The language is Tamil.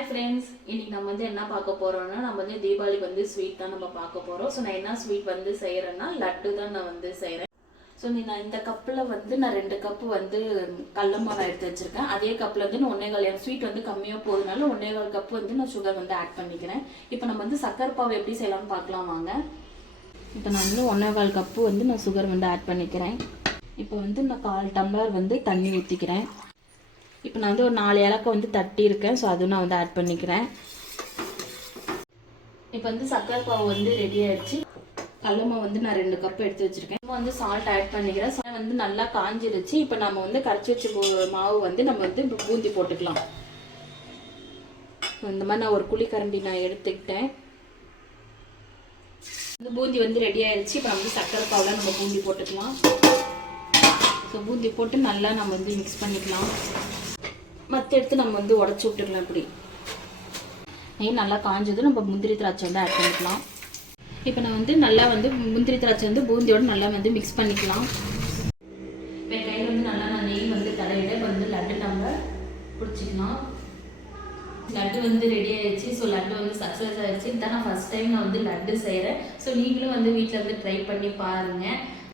ஹாய் ஃப்ரெண்ட்ஸ், இன்னைக்கு நம்ம என்ன பார்க்க போறோம்னா நம்ம தீபாவளிக்கு ஸ்வீட் தான் நம்ம பார்க்க போறோம். ஸோ நான் என்ன ஸ்வீட் செய்யறேன்னா லட்டு தான் நான் செய்யறேன். ஸோ நான் இந்த கப்பில் நான் 2 கப்பு கடல மாவு எடுத்து வச்சிருக்கேன். அதே கப்பில் நான் 1.25 ஸ்வீட் கம்மியாக போகுதுனால 1.25 கப்பு நான் சுகர் ஆட் பண்ணிக்கிறேன். இப்போ நம்ம சக்கரை பாவு எப்படி செய்யலாம்னு பார்க்கலாம் வாங்க. இப்போ நான் 1.25 கப்பு நான் சுகர் ஆட் பண்ணிக்கிறேன். இப்போ நான் 1/4 டம்ளர் தண்ணி ஊற்றிக்கிறேன். இப்போ நான் ஒரு 4 ஏலக்காய் தட்டி இருக்கேன். ஸோ அது நான் ஆட் பண்ணிக்கிறேன். இப்போ சக்கரை பாவு ரெடி ஆயிடுச்சு. கடல மாவு நான் 2 கப் எடுத்து வச்சிருக்கேன். இப்போ சால்ட் ஆட் பண்ணிக்கிறேன். நல்லா காஞ்சிருச்சு. இப்போ நம்ம கரைச்சி வச்ச மாவு நம்ம பூந்தி போட்டுக்கலாம். இந்த மாதிரி நான் ஒரு குழிக்கரண்டி நான் எடுத்துக்கிட்டேன். இந்த பூந்தி ரெடி ஆயிடுச்சு. இப்போ நம்ம சக்கரை பாவுல நம்ம பூந்தி போட்டுக்கலாம். ஸோ பூந்தி போட்டு நல்லா நம்ம மிக்ஸ் பண்ணிக்கலாம். மற்ற எடுத்து நம்ம உடச்சி விட்டுக்கலாம். இப்படி நெய் நல்லா காஞ்சது நம்ம முந்திரி திராட்சை ஆட் பண்ணிக்கலாம். இப்போ நான் நல்லா முந்திரி திராட்சை பூந்தியோடு நல்லா மிக்ஸ் பண்ணிக்கலாம். இப்போ கையில் நல்லா நான் நெய் தடவிட லட்டு நம்ம பிடிச்சிக்கலாம். லட்டு ரெடி ஆயிடுச்சு. ஸோ லட்டு சக்ஸஸ் ஆயிடுச்சு. இதான் நான் ஃபர்ஸ்ட் டைம் நான் லட்டு செய்கிறேன். ஸோ நீங்களும் வீட்டில் ட்ரை பண்ணி பாருங்கள்.